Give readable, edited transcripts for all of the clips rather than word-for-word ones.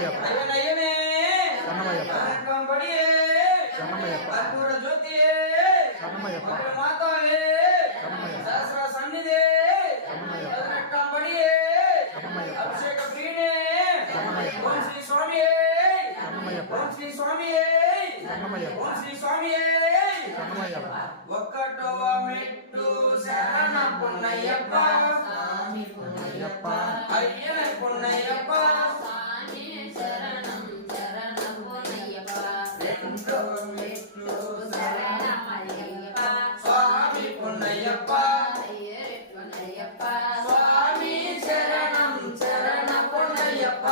శరణమయ్యప్ప అయ్యనయ్యనే శరణమయ్యప్ప కంబడియే శరణమయ్యప్ప కర్పూర జ్యోతియే శరణమయ్యప్ప మాతావే శరణమయ్యప్ప సహస్ర సన్నిధే శరణమయ్యప్ప కంబడియే శరణమయ్యప్ప అభిషేక ప్రియునే శరణమయ్యప్ప ఓం శ్రీ స్వామియే శరణమయ్యప్ప ఓం శ్రీ స్వామియే శరణమయ్యప్ప ఓం శ్రీ స్వామియే శరణమయ్యప్ప ఒక్కటవ మెట్టు శరణ పున్నయ్యప్ప స్వామి పున్నయ్యప్ప అయ్యన పున్నయ్యప్ప స్వామి శరణం శరణ పున్నయ్యప్ప రెండవ మెట్టు శరణమయ్యప్ప స్వామి పున్నయ్యప్ప అయ్యే పున్నయ్యప్ప స్వామి శరణం శరణ పున్నయ్యప్ప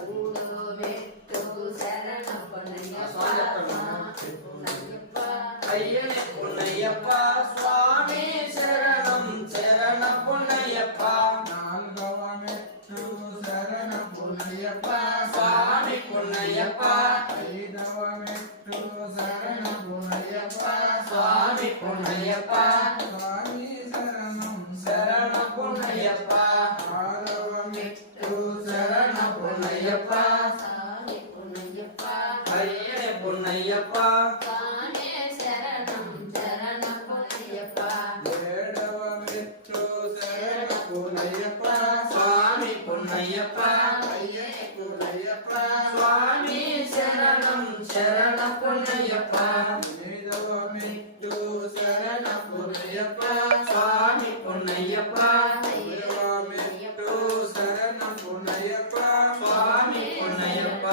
మూడో మెట్టు శరణ పున్నయ్యప్ప పున్నయ్యప్ప అయ్యన పున్నయ్యప్ప స్వామి శరణం శరణ పున్నయ్యప్ప నాలుగవ మెట్టు శరణ పున్నయ్యప్ప స్వామి పున్నయ్యప్ప ఐదవ మెట్టు శరణ పున్నయ్యప్ప స్వామి పున్నయ్యప్ప స్వామి శరణం శరణ పున్నయ్యప్ప ఆరవ మెట్టు శరణ పున్నయ్యప్ప స్వామి పున్నయ్యప్ప అయ్యన పున్నయ్యప్ప స్వామి శరణం శరణ పున్నయ్యప్ప ఏడవ మెట్టు శరణ పున్నయ్యప్ప స్వామి పున్నయ్యప్ప అయ్యే పున్నయ్యప్ప స్వామి శరణం శరణ పున్నయ్యప్ప ఎనిమిదవ మెట్టు శరణ పున్నయ్యప్ప స్వామి పున్నయ్యప్ప ఏడవ మెట్టు శరణ పున్నయ్యప్ప స్వామి పున్నయ్యప్ప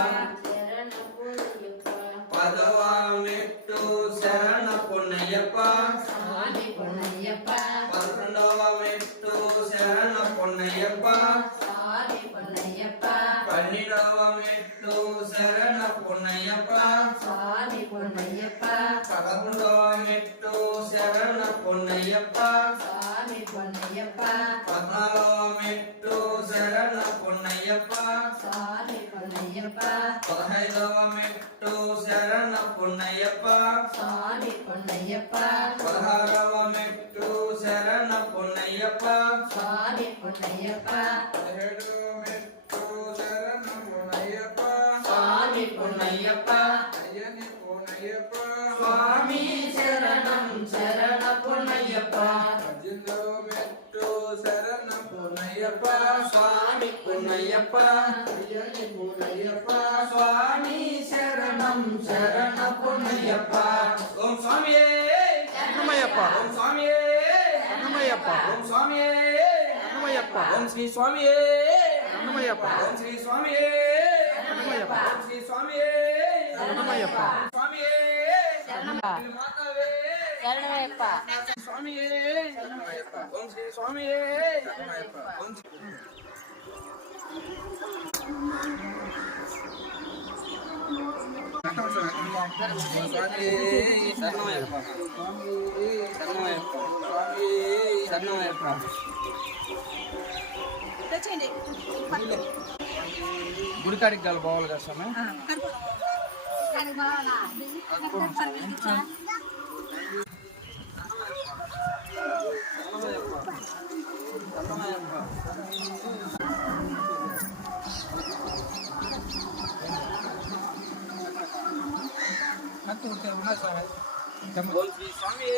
శరణ పున్నయ్యప్ప పదవ మెట్టు శరణ పున్నయ్యప్ప స్వామి పున్నయ్యప్ప పదకొండవ మెట్టు శరణ పున్నయ్యప్ప స్వామి పున్నయ్యప్ప పన్నెండవ మెట్టు శరణ పున్నయ్యప్ప స్వామి పున్నయ్యప్ప పదకొండవ మెట్టు శరణ పున్నయ్యప్ప స్వామి పున్నయ్యప్ప పద్నాలుగవ మెట్టు శరణ పున్నయ్యప్ప స్వామి పున్నయ్యప్ప పదహైదవ మెట్టు శరణ పున్నయ్యప్ప స్వామి పున్నయ్యప్ప పదహారవ మెట్టు శరణ పున్నయ్యప్ప స్వామి పున్నయ్యప్ప 17వ మెట్టు శరణ పున్నయ్యప్ప స్వామి పున్నయ్యప్ప అయ్యని పున్నయ్యప్ప స్వామి శరణం శరణ పున్నయ్యప్ప 18వ మెట్టు శరణ పున్నయ్యప్ప స్వామి పున్నయ్యప్ప అయ్యని పున్నయ్యప్ప స్వామి శరణం శరణ పున్నయ్యప్ప ఓం స్వామియే శరణమయ్యప్ప ఓం స్వామియే శరణమయ్యప్ప ఓం స్వామియే శరణమయ్యప్ప ఓం శ్రీ స్వామియే శరణమయ్యప్ప ఓం శ్రీ స్వామియే శరణమయ్యప్ప ఓం శ్రీ స్వామియే శరణమయ్యప్ప స్వామియే మాతావే శరణమయ్యప్ప స్వామియే ఓం శ్రీ స్వామియే ఓం శరణమయ్యప్ప శరణమయ్యప్ప శరణమయ్యప్ప గుడికాడికి గల బావాలి కదా స్వామి ఓం శ్రీ స్వామి